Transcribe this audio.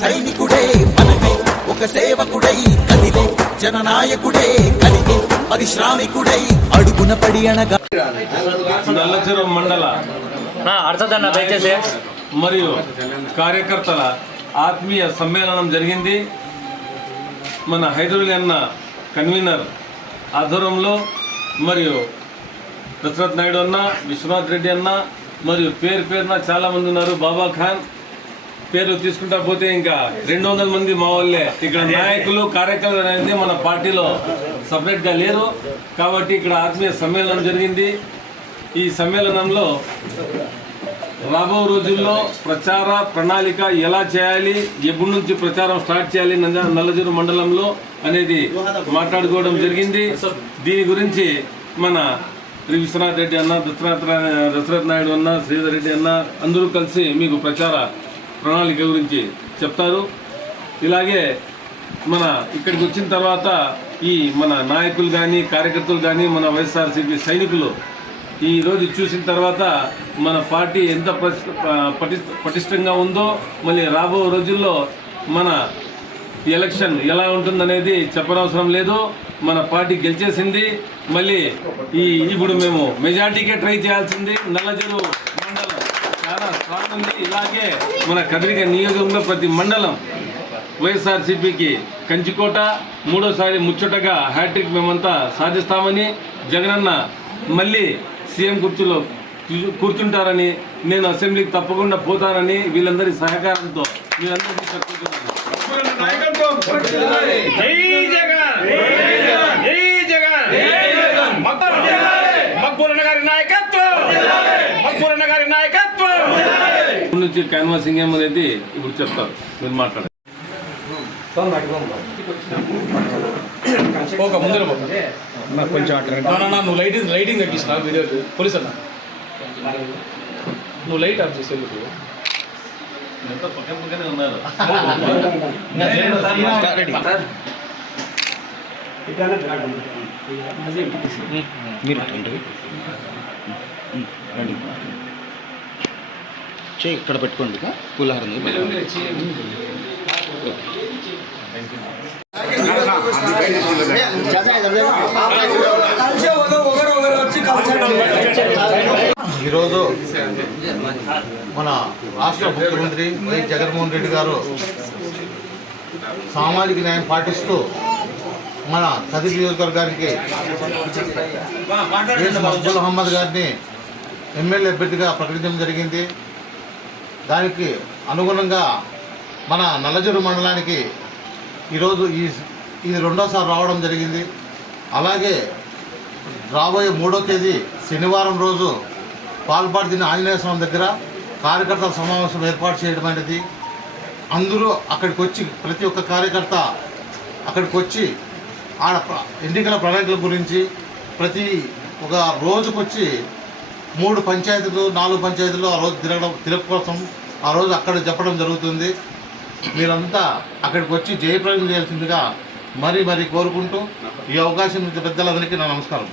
సైనికుడే మనమే, ఒక సేవకుడై కదిలే జననాయకుడే కలిగే పరిశ్రామికుడై అడుగున పడి అనగా నల్లచెరువు మండల మరియు కార్యకర్తల ఆత్మీయ సమ్మేళనం జరిగింది. మన హైదరాబాద్ అన్న కన్వీనర్ ఆధ్వర్యంలో మరియు దశరథ్ నాయుడు అన్న, విశ్వనాథ్ రెడ్డి అన్న మరియు పేరున చాలామంది ఉన్నారు. బాబా ఖాన్ పేరు తీసుకుంటా పోతే ఇంకా 200 మంది మా వాళ్ళే. ఇక్కడ నాయకులు కార్యకర్తలు అనేది మన పార్టీలో సపరేట్గా లేరు కాబట్టి ఇక్కడ ఆత్మీయ సమ్మేళనం జరిగింది. ఈ సమ్మేళనంలో రాబో రోజుల్లో ప్రచార ప్రణాళిక ఎలా చేయాలి, ఎప్పటి నుంచి ప్రచారం స్టార్ట్ చేయాలి నల్లచెరువు మండలంలో అనేది మాట్లాడుకోవడం జరిగింది. దీని గురించి మన విశ్వనాథ్ రెడ్డి అన్న, దశరథ్ నాయుడు అన్న, శ్రీధర్ రెడ్డి అన్న అందరూ కలిసి మీకు ప్రచార ప్రణాళిక గురించి చెప్తారు. ఇలాగే మన ఇక్కడికి వచ్చిన తర్వాత ఈ మన నాయకులు కానీ కార్యకర్తలు కానీ మన వైఎస్ఆర్సీపీ సైనికులు ఈరోజు చూసిన తర్వాత మన పార్టీ ఎంత పటిష్టంగా ఉందో, మళ్ళీ రాబో రోజుల్లో మన ఎలక్షన్ ఎలా ఉంటుందనేది చెప్పనవసరం లేదు. మన పార్టీ గెలిచేసింది. మళ్ళీ ఇప్పుడు మేము మెజార్టీకే ట్రై చేయాల్సింది. నల్లచెరువు మండలం చాలా స్ట్రాంగ్ ఉంది. ఇలాగే మన కదిరిక నియోజకవర్గంలో ప్రతి మండలం వైఎస్ఆర్సీపీకి కంచికోట, మూడోసారి ముచ్చటగా హ్యాట్రిక్ మేమంతా సాధిస్తామని, జగనన్న మళ్ళీ సీఎం కుర్చీలో కూర్చుంటారని, నేను అసెంబ్లీకి తప్పకుండా పోతానని వీళ్ళందరి సహకారంతో మీరందరికీ చెప్పుకుంటున్నాను. నుంచి క్యాన్వాసింగ్ ఏమనేది ఇప్పుడు చెప్తారు, మీరు మాట్లాడారు. కొంచెం నువ్వు లైటింగ్ తగ్గిస్తున్నా వీడియో పోలీస్ అన్న, నువ్వు లైట్ ఆఫ్ చేసే పక్కనే ఉన్నారు. చేయి ఇక్కడ పెట్టుకోండి, పులిహార ఈరోజు మన రాష్ట్ర ముఖ్యమంత్రి వైఎస్ జగన్మోహన్ రెడ్డి గారు సామాజిక న్యాయం పాటిస్తూ మన కదిరి నియోజకవర్గానికి అబ్దుల్ అహ్మద్ గారిని ఎమ్మెల్యే అభ్యర్థిగా ప్రకటించడం జరిగింది. దానికి అనుగుణంగా మన నల్లచెరువు మండలానికి ఈరోజు ఇది రెండోసారి రావడం జరిగింది. అలాగే రాబోయే 3వ తేదీ శనివారం రోజు పాల్పాడుతున్న ఆంజనేయ స్వామి దగ్గర కార్యకర్తల సమావేశం ఏర్పాటు చేయడం అనేది, అందరూ అక్కడికి వచ్చి ప్రతి ఒక్క కార్యకర్త అక్కడికి వచ్చి ఆడ ఎన్నికల ప్రణాళికల గురించి ప్రతి ఒక రోజుకొచ్చి 3 పంచాయతీలు 4 పంచాయతీలు ఆ రోజు తిరగడం కోసం ఆ రోజు అక్కడ చెప్పడం జరుగుతుంది. మీరంతా అక్కడికి వచ్చి జయప్రదం చేయాల్సిందిగా మరీ కోరుకుంటూ ఈ అవకాశం పెద్దలందరికీ నా నమస్కారం.